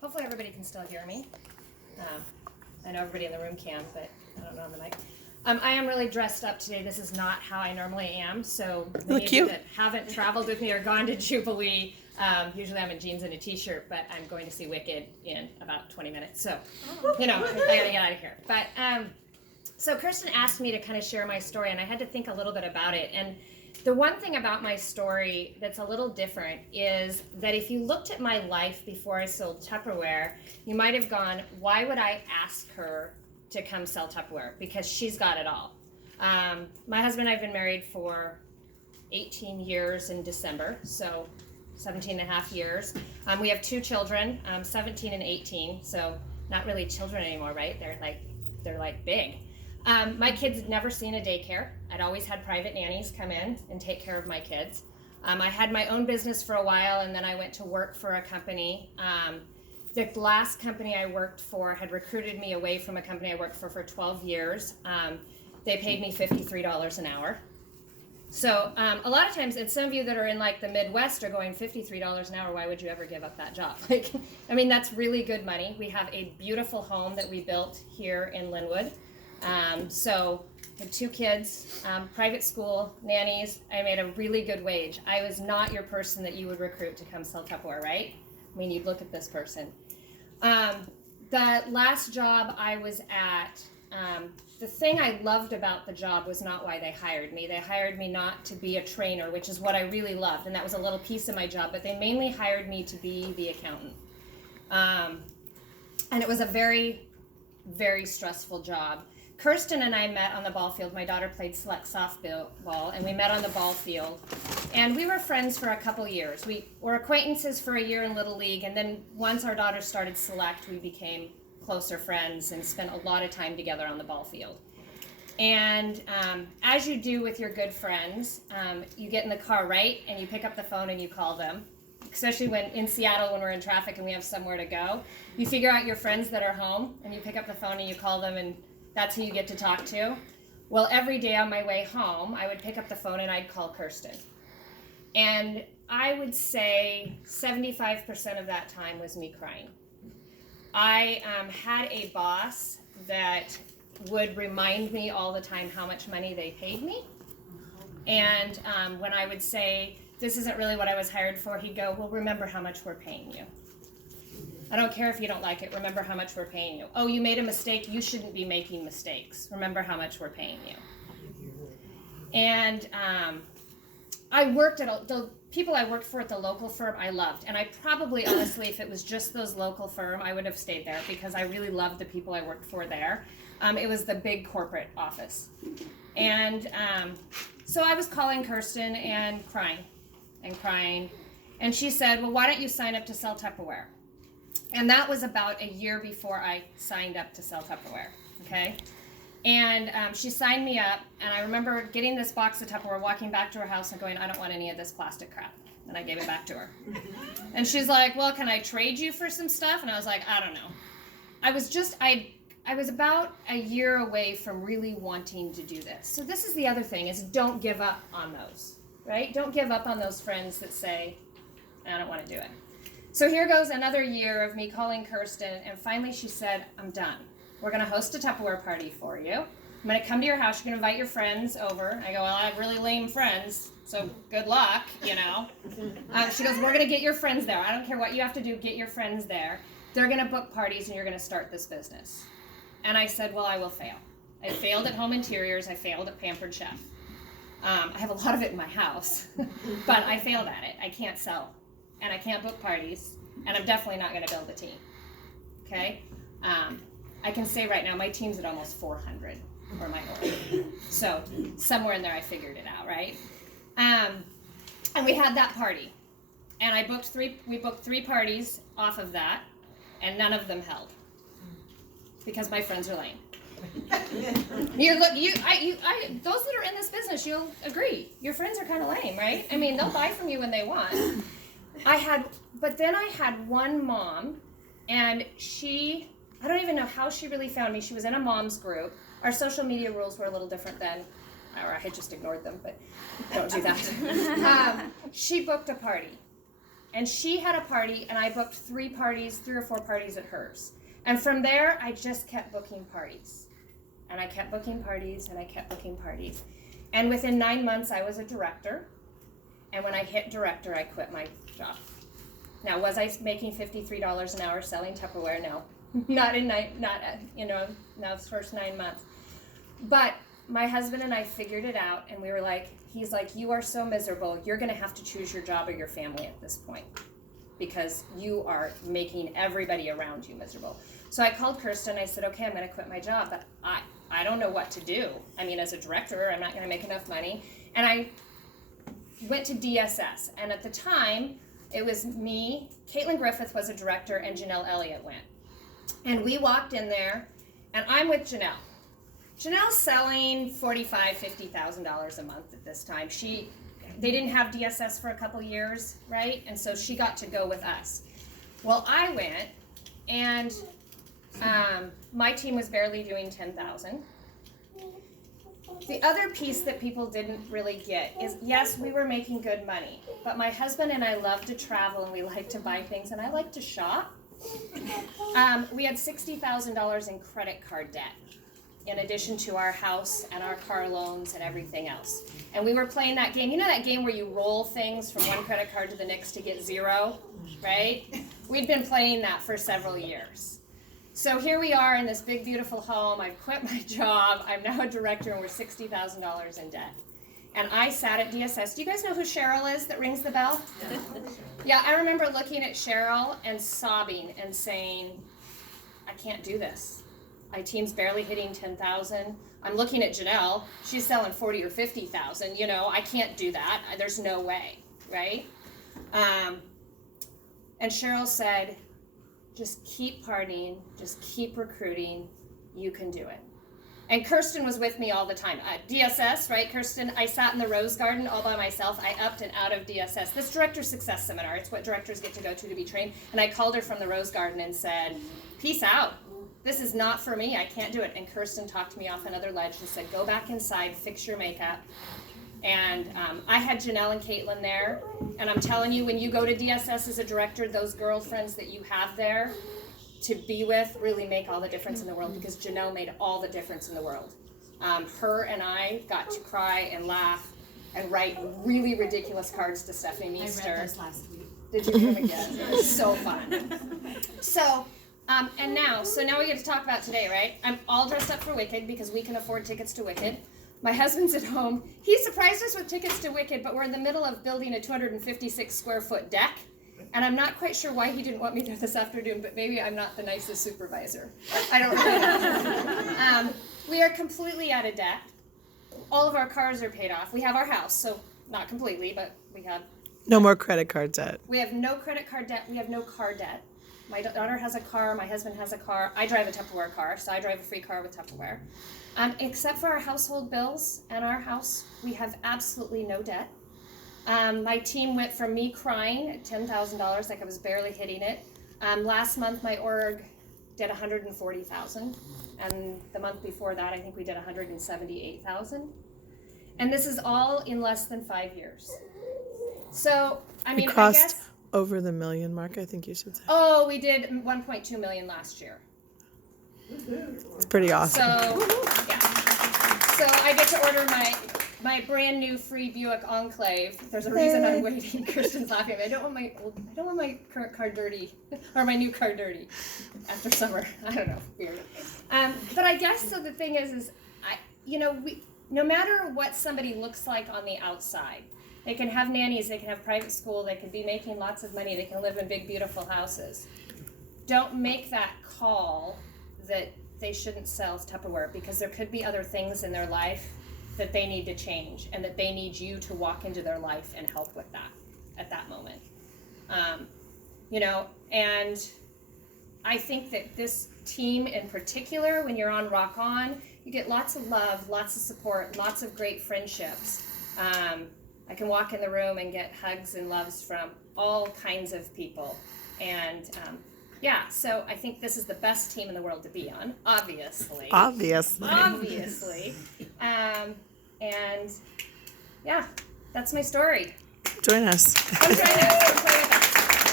Hopefully everybody can still hear me. I know everybody in the room can, but I don't know on the mic. I am really dressed up today. This is not how I normally am. So many of you that haven't traveled with me or gone to Jubilee, usually I'm in jeans and a t-shirt, but I'm going to see Wicked in about 20 minutes. So, I gotta get out of here. But so Kirsten asked me to kind of share my story, and I had to think a little bit about it. And the one thing about my story that's a little different is that if you looked at my life before I sold Tupperware, you might have gone, why would I ask her to come sell Tupperware? Because she's got it all. My husband and I have been married for 18 years in December, so 17 and a half years. We have two children, 17 and 18, so not really children anymore, right? They're like big. My kids had never seen a daycare. I'd always had private nannies come in and take care of my kids. I had my own business for a while, and then I went to work for a company. The last company I worked for had recruited me away from a company I worked for 12 years. They paid me $53 an hour. So a lot of times, and some of you that are in like the Midwest are going, $53 an hour, why would you ever give up that job? That's really good money. We have a beautiful home that we built here in Linwood. So I had two kids, private school, nannies. I made a really good wage. I was not your person that you would recruit to come sell Tupperware, right? You'd look at this person. The last job I was at, the thing I loved about the job was not why they hired me. They hired me not to be a trainer, which is what I really loved, and that was a little piece of my job, but they mainly hired me to be the accountant. And it was a very, very stressful job. Kirsten and I met on the ball field. My daughter played select softball, and we met on the ball field. And we were friends for a couple years. We were acquaintances for a year in Little League, and then once our daughter started select, we became closer friends and spent a lot of time together on the ball field. And as you do with your good friends, you get in the car, right? And you pick up the phone and you call them. Especially when in Seattle, when we're in traffic and we have somewhere to go. You figure out your friends that are home, and you pick up the phone and you call them, and that's who you get to talk to. Well, every day on my way home, I would pick up the phone and I'd call Kirsten. And I would say 75% of that time was me crying. I had a boss that would remind me all the time how much money they paid me. And when I would say, this isn't really what I was hired for, he'd go, well, remember how much we're paying you. I don't care if you don't like it. Remember how much we're paying you. Oh, you made a mistake. You shouldn't be making mistakes. Remember how much we're paying you. And I worked at the people I worked for at the local firm I loved. And I probably, honestly, if it was just those local firm, I would have stayed there because I really loved the people I worked for there. It was the big corporate office. And so I was calling Kirsten and crying. And she said, well, why don't you sign up to sell Tupperware? And that was about a year before I signed up to sell Tupperware, okay? And she signed me up, and I remember getting this box of Tupperware, walking back to her house and going, I don't want any of this plastic crap. And I gave it back to her. And she's like, well, can I trade you for some stuff? And I was like, I don't know. I was about a year away from really wanting to do this. So this is the other thing, is don't give up on those, right? Don't give up on those friends that say, I don't want to do it. So here goes another year of me calling Kirsten, and finally she said, I'm done. We're going to host a Tupperware party for you. I'm going to come to your house. You're going to invite your friends over. I go, well, I have really lame friends, so good luck, you know. She goes, we're going to get your friends there. I don't care what you have to do, get your friends there. They're going to book parties, and you're going to start this business. And I said, well, I will fail. I failed at Home Interiors. I failed at Pampered Chef. I have a lot of it in my house, but I failed at it. I can't sell. And I can't book parties, and I'm definitely not going to build a team, okay? I can say right now, my team's at almost 400, or my goal. So somewhere in there, I figured it out, right? And we had that party, and we booked three parties off of that, and none of them held, because my friends are lame. Those that are in this business, you'll agree, your friends are kind of lame, right? They'll buy from you when they want. But then I had one mom, and I don't even know how she really found me. She was in a mom's group. Our social media rules were a little different then, or I had just ignored them, but don't do that. She booked a party, And she had a party, and I booked 3 or 4 parties at hers. And from there, I just kept booking parties. And I kept booking parties, and I kept booking parties. And within 9 months, I was a director. And when I hit director, I quit my job. Now, was I making $53 an hour selling Tupperware? No. Not in those first 9 months. But my husband and I figured it out, and we were like, he's like, you are so miserable, you're going to have to choose your job or your family at this point, because you are making everybody around you miserable. So I called Kirsten, I said, okay, I'm going to quit my job, but I don't know what to do. I mean, as a director, I'm not going to make enough money. And I went to DSS, and at the time, it was me, Caitlin Griffith was a director, and Janelle Elliott went. And we walked in there, and I'm with Janelle. Janelle's selling $45,000, $50,000 a month at this time. They didn't have DSS for a couple years, right? And so she got to go with us. Well, I went, and my team was barely doing $10,000. The other piece that people didn't really get is, yes, we were making good money, but my husband and I love to travel, and we like to buy things, and I like to shop. We had $60,000 in credit card debt, in addition to our house and our car loans and everything else. And we were playing that game. You know that game where you roll things from one credit card to the next to get zero, right? We'd been playing that for several years. So here we are in this big, beautiful home. I've quit my job. I'm now a director, and we're $60,000 in debt. And I sat at DSS. Do you guys know who Cheryl is that rings the bell? Yeah, I remember looking at Cheryl and sobbing and saying, I can't do this. My team's barely hitting 10,000. I'm looking at Janelle. She's selling 40 or 50,000. You know, I can't do that. There's no way, right? And Cheryl said, just keep partying, just keep recruiting. You can do it. And Kirsten was with me all the time. DSS, right, Kirsten? I sat in the Rose Garden all by myself. I upped and out of DSS. This Director Success Seminar, it's what directors get to go to be trained. And I called her from the Rose Garden and said, peace out. This is not for me. I can't do it. And Kirsten talked me off another ledge and said, go back inside, fix your makeup. And I had Janelle and Caitlin there. And I'm telling you, when you go to DSS as a director, those girlfriends that you have there to be with really make all the difference in the world, because Janelle made all the difference in the world. Her and I got to cry and laugh and write really ridiculous cards to Stephanie Meester. I read those last week. Did you come again? It was so fun. So now we get to talk about today, right? I'm all dressed up for Wicked because we can afford tickets to Wicked. My husband's at home. He surprised us with tickets to Wicked, but we're in the middle of building a 256 square foot deck. And I'm not quite sure why he didn't want me there this afternoon, but maybe I'm not the nicest supervisor. I don't really know. We are completely out of debt. All of our cars are paid off. We have our house, so not completely, but we have. No more credit card debt. We have no credit card debt. We have no car debt. My daughter has a car. My husband has a car. I drive a Tupperware car, so I drive a free car with Tupperware. Except for our household bills and our house, we have absolutely no debt. My team went from me crying at $10,000, like I was barely hitting it. Last month, my org did $140,000, and the month before that, I think we did $178,000. And this is all in less than 5 years. So, I mean, it cost I guess over the million mark, I think you should say. Oh, we did 1.2 million last year. It's pretty awesome. So, yeah. So I get to order my brand new free Buick Enclave. There's a reason I'm waiting. Kirsten's laughing. I don't want my current car dirty, or my new car dirty after summer. I don't know. Weird. But I guess so. The thing is no matter what somebody looks like on the outside, they can have nannies, they can have private school, they can be making lots of money, they can live in big, beautiful houses. Don't make that call that they shouldn't sell Tupperware, because there could be other things in their life that they need to change, and that they need you to walk into their life and help with that at that moment. And I think that this team in particular, when you're on Rock On, you get lots of love, lots of support, lots of great friendships. I can walk in the room and get hugs and loves from all kinds of people. And so I think this is the best team in the world to be on, obviously. Obviously. And yeah, that's my story. Join us. Come join us.